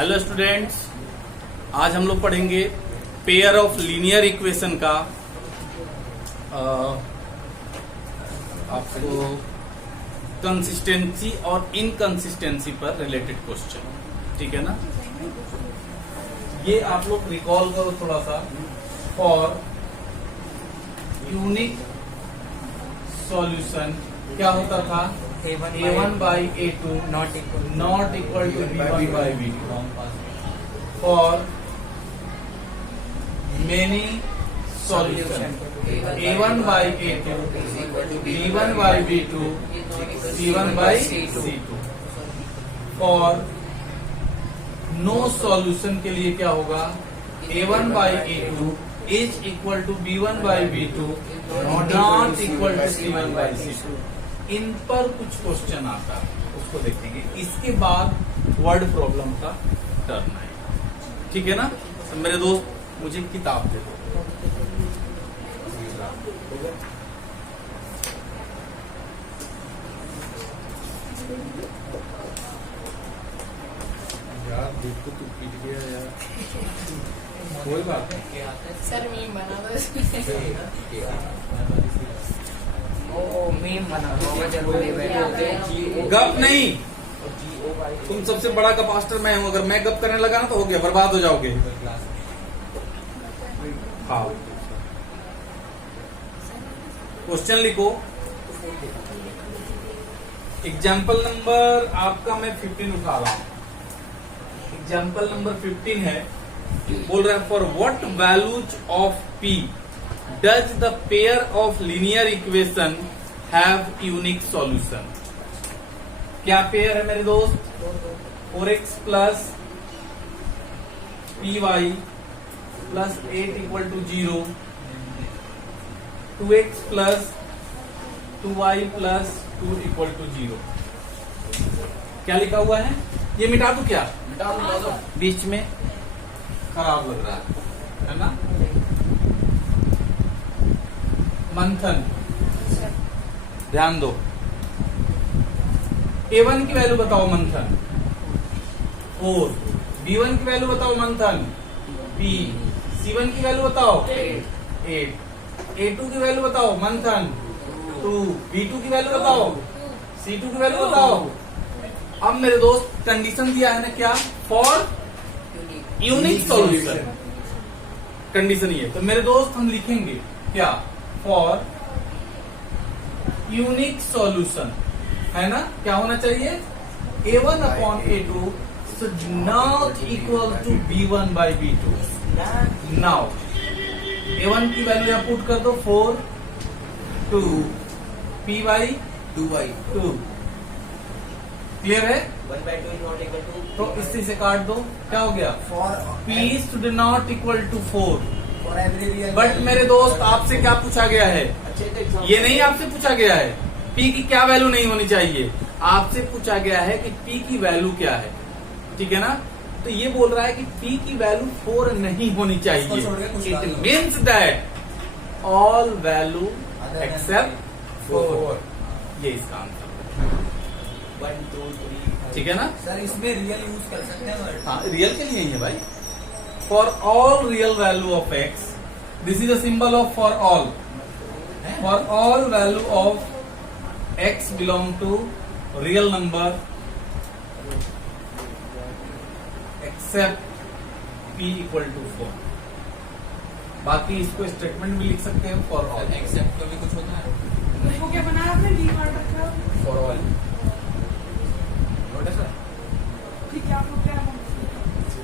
Hello students, आज हम लोग पढ़ेंगे पेयर ऑफ लीनियर इक्वेशन का आपको कंसिस्टेंसी और इनकंसिस्टेंसी पर रिलेटेड क्वेश्चन, ठीक है ना। ये आप लोग रिकॉल करो थोड़ा सा। फॉर यूनिक सॉल्यूशन क्या होता था? A1 by A2 not equal to B1 by B2. For many solutions, A1 by A2, B1 by B2, C1 by C2. For no solution के लिए क्या होगा? A1 by A2 is equal to B1 by B2 not equal to C1 by C2. इन पर कुछ question आता है, उसको देखेंगे। इसके बाद वर्ड प्रॉब्लम का टर्न आएगा, ठीक है ना। तो मेरे दोस्त, मुझे किताब दे दो। यार देखो तू पीट गया यार, कोई बात नहीं सर, मीम बना दो। मीम बना दो जरूरी। गप नहीं, तुम सबसे बड़ा गपास्टर मैं हूं। अगर मैं गप करने लगा ना तो हो गया, बर्बाद हो जाओगे। हाँ, क्वेश्चन लिखो। एग्जाम्पल नंबर आपका मैं 15 उठा रहा हूं। एग्जाम्पल नंबर 15 है, बोल रहा है for what values of P does the pair of linear equation have unique solution. क्या पेयर है मेरे दोस्त? 4x plus py plus 8 equal to 0, 2x plus 2y plus 2 equal to 0। क्या लिखा हुआ है? ये मिटा दू क्या? मिटा दो, बीच में खराब लग रहा है ना। मंथन, ध्यान दो। A1 की वैल्यू बताओ मंथन, 4। B1 की वैल्यू बताओ मंथन, P। C1 की वैल्यू बताओ, 8। A2 की वैल्यू बताओ मंथन, 2। B2 की वैल्यू बताओ, C2 की वैल्यू बताओ। अब मेरे दोस्त कंडीशन दिया है ना, क्या? For unique solution. कंडीशन ये, तो मेरे दोस्त हम लिखेंगे क्या? फॉर यूनिक सॉल्यूशन, है ना। क्या होना चाहिए? A1 upon A2 should not equal to B1 by B2। Now A1 की वैल्यू यहाँ पुट कर दो, 4, 2, P बाई 2। क्लियर है? 1 by 2 is not equal to। तो इसी से काट दो, क्या हो गया? P should not equal to 4। But मेरे दोस्त, आपसे क्या पूछा गया है? ये नहीं आपसे पूछा गया है P की क्या वैल्यू नहीं होनी चाहिए। आपसे पूछा गया है कि P की वैल्यू क्या है, ठीक है ना। तो ये बोल रहा है कि P की वैल्यू 4 नहीं होनी चाहिए। It means that all value except 4। ये इसका आंसर, 1 2 3। ठीक है ना। सर, इसमें रियल यूज कर सकते हैं? हाँ, रियल के लिए ही है भाई। For all real value of x, this is a symbol of for all. For all value of x belong to real number except p equal to 4. बाकी इसको स्टेटमेंट भी लिख सकते हैं for all. एक्सेप्ट का भी कुछ होता है? वो क्या बनाया आपने? डी मार रखा है For all. नोट है सर? ठीक है, आपको क्या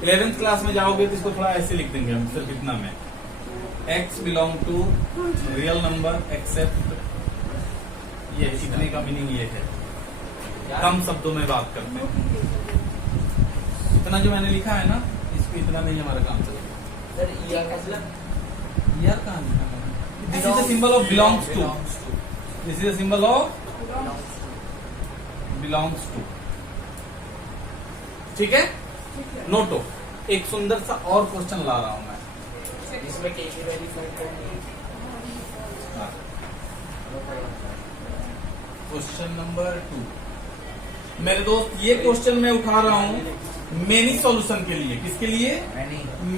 11th क्लास में जाओगे तो इसको थोड़ा ऐसे लिख देंगे हम, सिर्फ इतना में। x belong to real number except, ये इतने का मीनिंग ये है। कम शब्दों में बात करते हैं। इतना जो मैंने लिखा है ना, इसको इतना नहीं हमारा काम चलेगा। सर, ईयर का मतलब यार कहाँ लिखा है? This is the symbol of belongs to. This is the symbol of belongs to, ठीक है। नोटो, एक सुंदर सा और क्वेश्चन ला रहा हूं मैं। इसमें के की वैल्यू फाइंड करनी है। Question number 2। मेरे दोस्त ये क्वेश्चन मैं उठा रहा हूँ मेनी सॉल्यूशन के लिए। किसके लिए?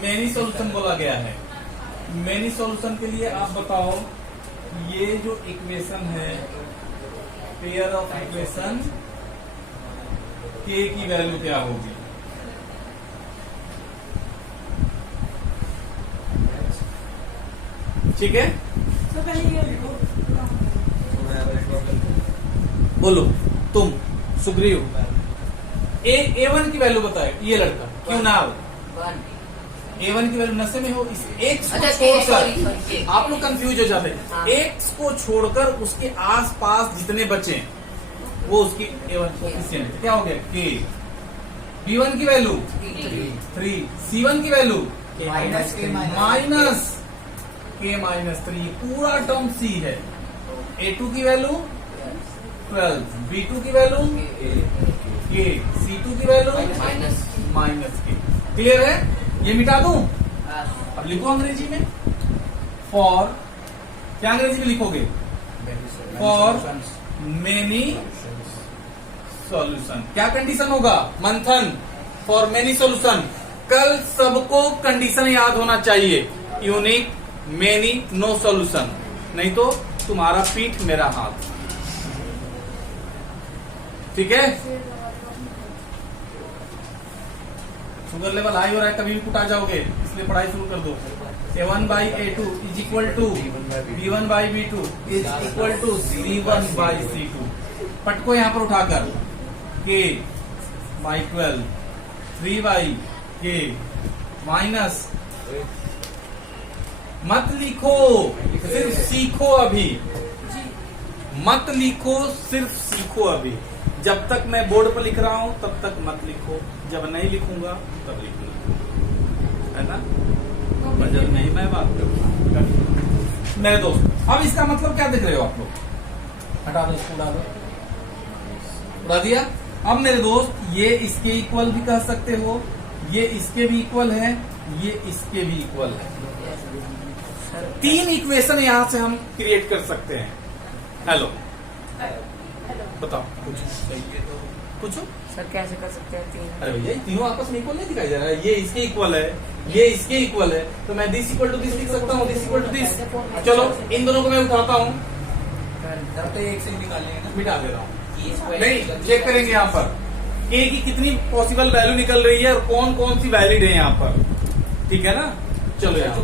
मेनी सॉल्यूशन बोला गया है। मेनी सॉल्यूशन के लिए आप बताओ, ये जो इक्वेशन है, पेयर ऑफ इक्वेशन, के की वैल्यू क्या होगी? ठीक है, तो पहले ये लिखो। बोलो तुम, सुग्रीव। A1 की वैल्यू बताए ये लड़का, क्यों ना? A1 की वैल्यू नशे में हो, इस एक्स को छोड़कर आप लोग कंफ्यूज हो जाते हैं। एक्स को छोड़कर उसके आसपास जितने बचे वो उसकी A1 कोफिशिएंट है। क्या हो गया? K। B1 की वैल्यू 3, C1 की वैल्यू माइनस K माइनस 3, पूरा टर्म C है। A2 की वैल्यू 12, B2 की वैल्यू K, C2 की वैल्यू माइनस K। क्लियर है? ये मिटा दूं? अब लिखो अंग्रेजी में। फॉर, क्या अंग्रेजी में लिखोगे? For many solution. क्या कंडीशन होगा? मंथन, फॉर मेनी सॉल्यूशन। कल सबको कंडीशन याद होना चाहिए। यूनिक, मेनी, नो सॉल्यूशन, नहीं तो तुम्हारा पीठ मेरा हाथ। ठीक है? शुगर लेवल हाई हो रहा है, कभी भी कुटा जाओगे, इसलिए पढ़ाई शुरू कर दो। A1 by A2 is equal to B1 by B2 is equal to C1 by C2। पटको यहां पर उठाकर K by 12, 3 by K minus, मत लिखो, सिर्फ सीखो अभी। मत लिखो, सिर्फ सीखो अभी। जब तक मैं बोर्ड पर लिख रहा हूं तब तक मत लिखो, जब नहीं लिखूंगा तब लिखूंगा, है ना? और जब नहीं मैं बात करूंगा। मेरे दोस्त, अब इसका मतलब क्या देख रहे हो आप लोग? हटा दो इसको, उड़ा दो, उड़ा दिया। अब मेरे दोस्त, ये इसके इक्वल भी कह सकते हो, ये इसके भी इक्वल है, ये इसके भी इक्वल है। 3 इक्वेशन यहां से हम क्रिएट कर सकते हैं। हेलो, बताओ पूछो सर कैसे कर सकते हैं 3? अरे भैया, तीनों आपस में इक्वल नहीं दिखाई दे रहा है? ये इसके इक्वल है, ये इसके इक्वल है, तो मैं दिस इक्वल टू दिस लिख सकता हूँ, दिस इक्वल टू दिस। चलो इन दोनों को मैं उठाता हूँ, तो एक से निकालेंगे ना, मिटा दे रहा हूँ। नहीं, चेक करेंगे यहाँ पर K की कितनी पॉसिबल वैल्यू निकल रही है और कौन कौन सी वैलिड है यहाँ पर। ठीक है ना? चलो यहाँ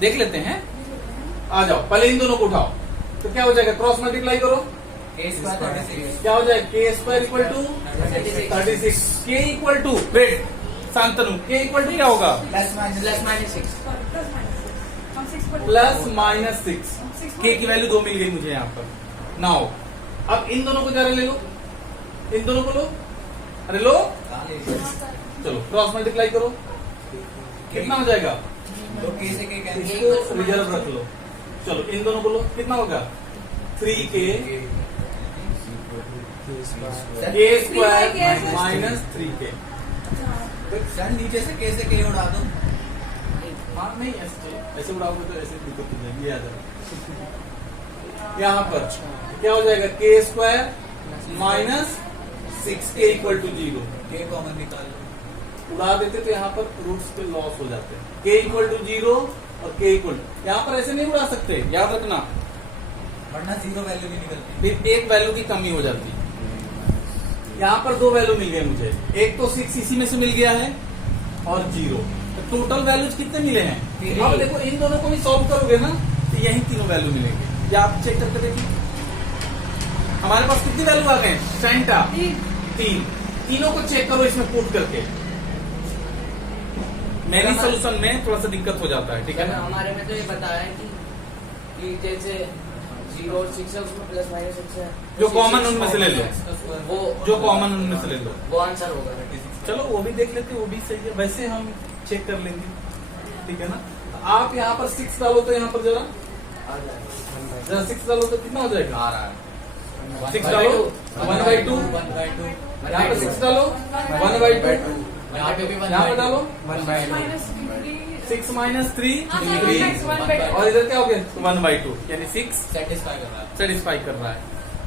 देख लेते हैं। आ जाओ, पहले इन दोनों को उठाओ, तो क्या हो जाएगा? क्रॉस मल्टीप्लाई करो, क्या हो जाएगा? K square equal to 36। K equal to, wait Shantanu, K equal to क्या होगा? Plus minus 6। Plus minus 6। K की वैल्यू 2 मिल गई मुझे यहाँ पर। नाउ अब इन दोनों को जरा ले लो, इन दोनों को लो, अरे लो, चलो क्रॉस मल्टीप्लाई करो, कितना हो जाएगा? तो K से K कैंसिल, इसको रिजर्व रख लो। चलो इन दोनों को लो, कितना होगा? 3K square minus 3K। Sir नीचे से K से K उड़ा दो। हाँ नहीं, ऐसे उड़ाओगे तो ऐसे दिक्कत हो जाएगी। याद है यहाँ पर क्या हो जाएगा? K square minus 6K equal to 0। K common निकाल लो, उड़ा देते तो यहाँ पर रूट्स पे लॉस हो जाते हैं। K इक्वल टू 0 और K इक्वल, यहाँ पर ऐसे नहीं उड़ा सकते, याद रखना, वरना 0 वैल्यू भी निकलती फिर एक वैल्यू की कमी हो जाती है। यहाँ पर 2 वैल्यू मिल गए मुझे, एक तो 6 इसी में से मिल गया है और 0, तो टोटल वैल्यूज कितने मिले हैं? अब देखो इन दोनों को भी सॉल्व करोगे ना तो यही तीनों वैल्यू मिलेंगे। या आप चेक करके देखिए हमारे पास कितनी वैल्यू आ गए? सेंटा 3। तीनों को चेक करो इसमें पुट करके। मेरी सोल्यूशन में थोड़ा सा दिक्कत हो जाता है, ठीक है ना? हमारे में तो ये बताया है कि जैसे 0 और 6 है उसमें प्लस माइनस 6 है, जो कॉमन उनमें से ले लो, वो जो कॉमन उनमें से ले लो। वो आंसर होगा। चलो वो भी देख लेते, वो भी सही है, वैसे हम चेक कर लेंगे, ठीक है ना? तो आप यहाँ पर 6 डालो तो यहाँ पर जरा 6 डालो तो कितना हो जाएगा? आ रहा है 6 डालो 1/2, 1/2, यहाँ पे 6 डालो 1/2, यहाँ पे भी यहाँ पे डालो 6 माइनस 3 और इधर क्या हो गया? 1/2, यानी 6 सेटिस्फाई कर रहा है। सेटिस्फाई कर रहा है।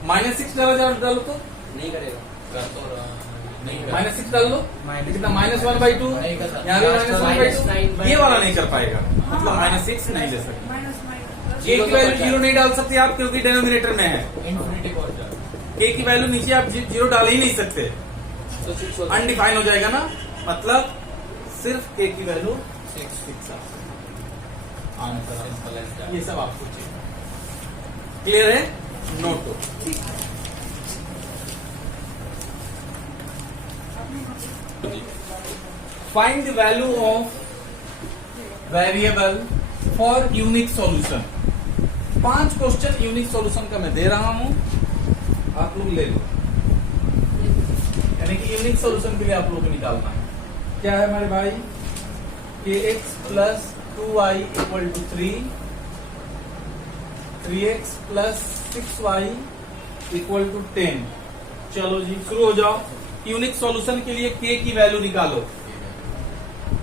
-6 डालो तो नहीं करेगा। कर तो रहा नहीं कर माइनस 6 डाल लो, Minus- कितना -1/2, नहीं कर सकते। यहाँ भी -9/2, -1/2, ये वाला नहीं कर पाएगा, मतलब -6 नहीं ले सकते। माइनस माइनस के की वैल्यू 0 नहीं डाल सकते आप, क्योंकि डिनोमिनेटर में है। इन्फिनिटी पहुंच जाए। के की वैल्यू नीचे आप 0 डाल ही नहीं सकते, तो 6 होता है। अनडिफाइन हो जाएगा ना, मतलब सिर्फ के की value 6 answer. Simple as that. ये सब आपको चाहिए, क्लियर है? Note to find the value of variable for unique solution. 5 question unique solution का मैं दे रहा हूं, आप लोग ले लो, यानी कि यूनिक सॉल्यूशन के लिए आप लोग को निकालना है। क्या है हमारे भाई? kx plus 2y equal to 3, 3x plus 6y equal to 10। चलो जी शुरू हो जाओ। यूनिक सॉल्यूशन के लिए k की वैल्यू निकालो,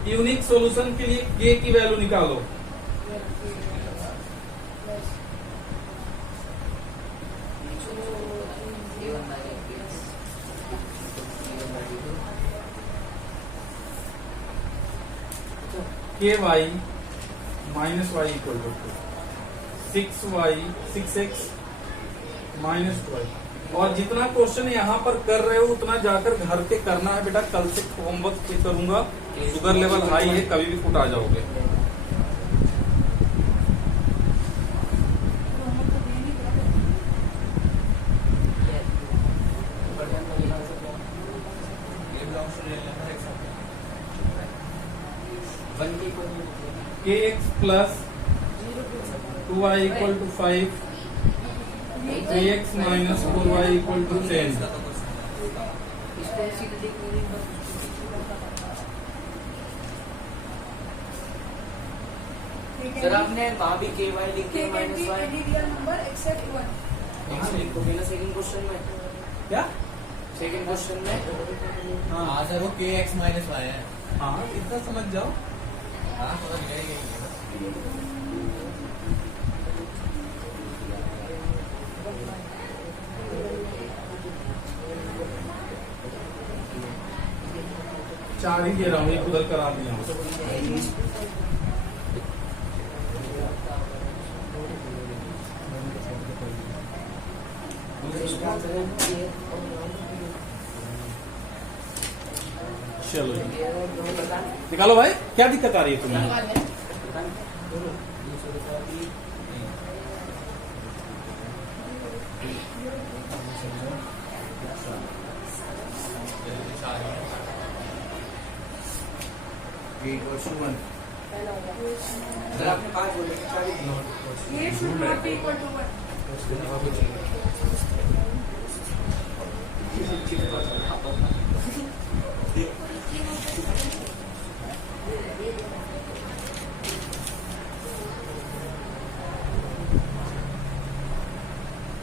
यूनिक सॉल्यूशन के लिए k की वैल्यू निकालो। ky minus y equal to 6x minus 2y। और जितना क्वेश्चन यहाँ पर कर रहे हो उतना जाकर घर पे करना है बेटा, कल से होमवर्क पे करूंगा। शुगर लेवल हाई है, कभी भी फुट आ जाओगे। ये belongs to real number except. kx plus 2y equal to 5, 3x minus 4y equal to 10। इसका तो क्वेश्चन सर आपने वहाँ भी के वाई लिख K minus y real number except 1 यहाँ लिखो ना सेकंड क्वेश्चन में। क्या? सेकंड क्वेश्चन में हाँ हाँ सर वो kx माइनस y है। हाँ, इतना समझ जाओ। हाँ समझ गए ये। चार ही दे रहा हूँ, एक उधर करा दिया हूँ। चलो जी निकालो भाई, क्या दिक्कत आ रही है तुम्हें? सर आपने 5 बोले थे, 4 ये should not be equal to 1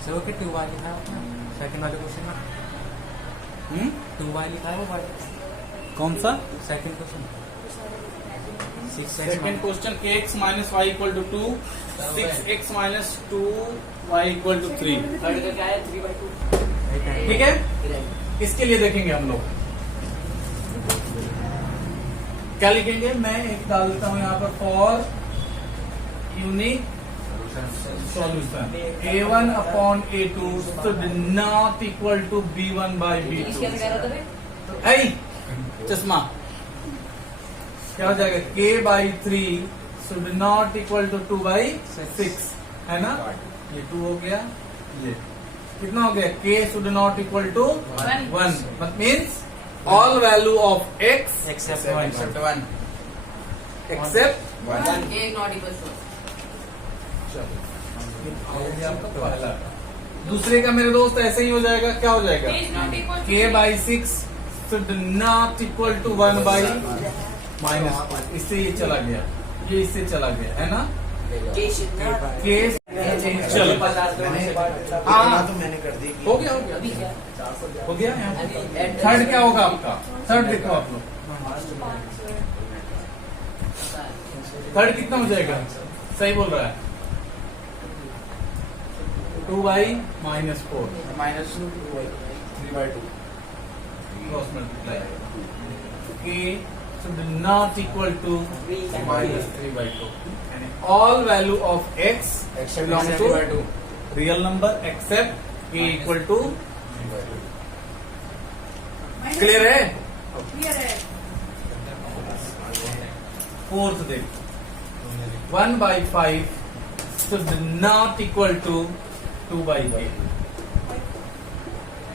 sir वो कि 2y लिखा है आपने सेकंड वाले क्वेश्चन में 2y लिखा है वो वाले कौन सा? Second question 6x second question kx minus y equal to 2, 6x minus 2y equal to 3। Third का क्या है 3/2। ठीक है, इसके लिए देखेंगे हम लोग क्या लिखेंगे। मैं एक डाल देता हूं यहाँ पर, for unique solution a1 upon a2 should not equal to b1 by b2। ऐ चश्मा क्या हो जाएगा? k by 3 should not equal to 2 by 6, है ना? ये 2 हो गया, ये कितना हो गया? k should not equal to 1, but means all value of x except except 1 except 1। एक नॉट इक्वल टू दूसरे का मेरे दोस्त ऐसे ही हो जाएगा, क्या हो जाएगा? K is not equal to k by 6 should not equal to 1 by minus, इससे ये चला गया, ये इससे चला गया, है ना? के चलो हाँ तो मैंने कर दी। हो गया, हो गया, अभी क्या हो गया। यहाँ थर्ड क्या होगा आपका? थर्ड देखो आप लोग, थर्ड कितना हो जाएगा? सही बोल रहा है, 2 by minus 4, minus 2y। 3/2 cross multiply k should not equal to minus 3/2 and all value of x except belong to 3/2 real number except k equal to clear है Clear है. फोर्थ देख 1/5 should not equal to 2/k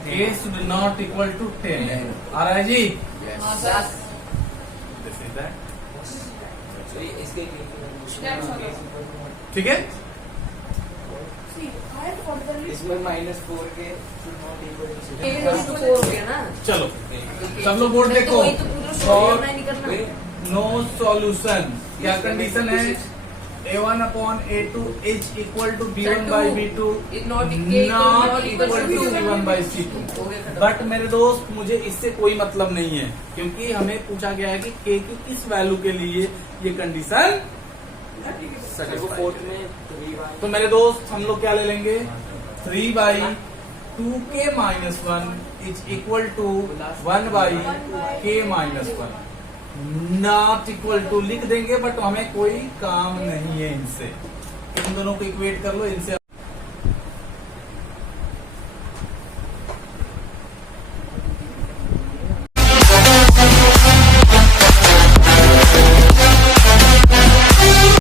a should not equal to 10 आ रहा है जी हाँ, sir. This is that. इसके That's all. ठीक है See, I furtherly. इसमें -4 के should not equal to A 6. is equal to 4 हो गया ना. चलो सब लोग बोर्ड देखो वही तो पूरा solve करना है, नहीं करना. नो सॉल्यूशन क्या कंडीशन है a1 upon a2 is equal to b1 by b2 Is not equal to c1 by c2 but मेरे दोस्त मुझे इससे कोई मतलब नहीं है क्योंकि हमें पूछा गया है कि k की किस वैल्यू के लिए ये कंडीशन फोर्थ में 3/2 तो मेरे दोस्त हम लोग क्या ले लेंगे 3/2k minus 1 is equal to 1/k minus 1 not equal to लिख देंगे बट हमें कोई काम नहीं है इनसे इन दोनों को इक्वेट कर लो इनसे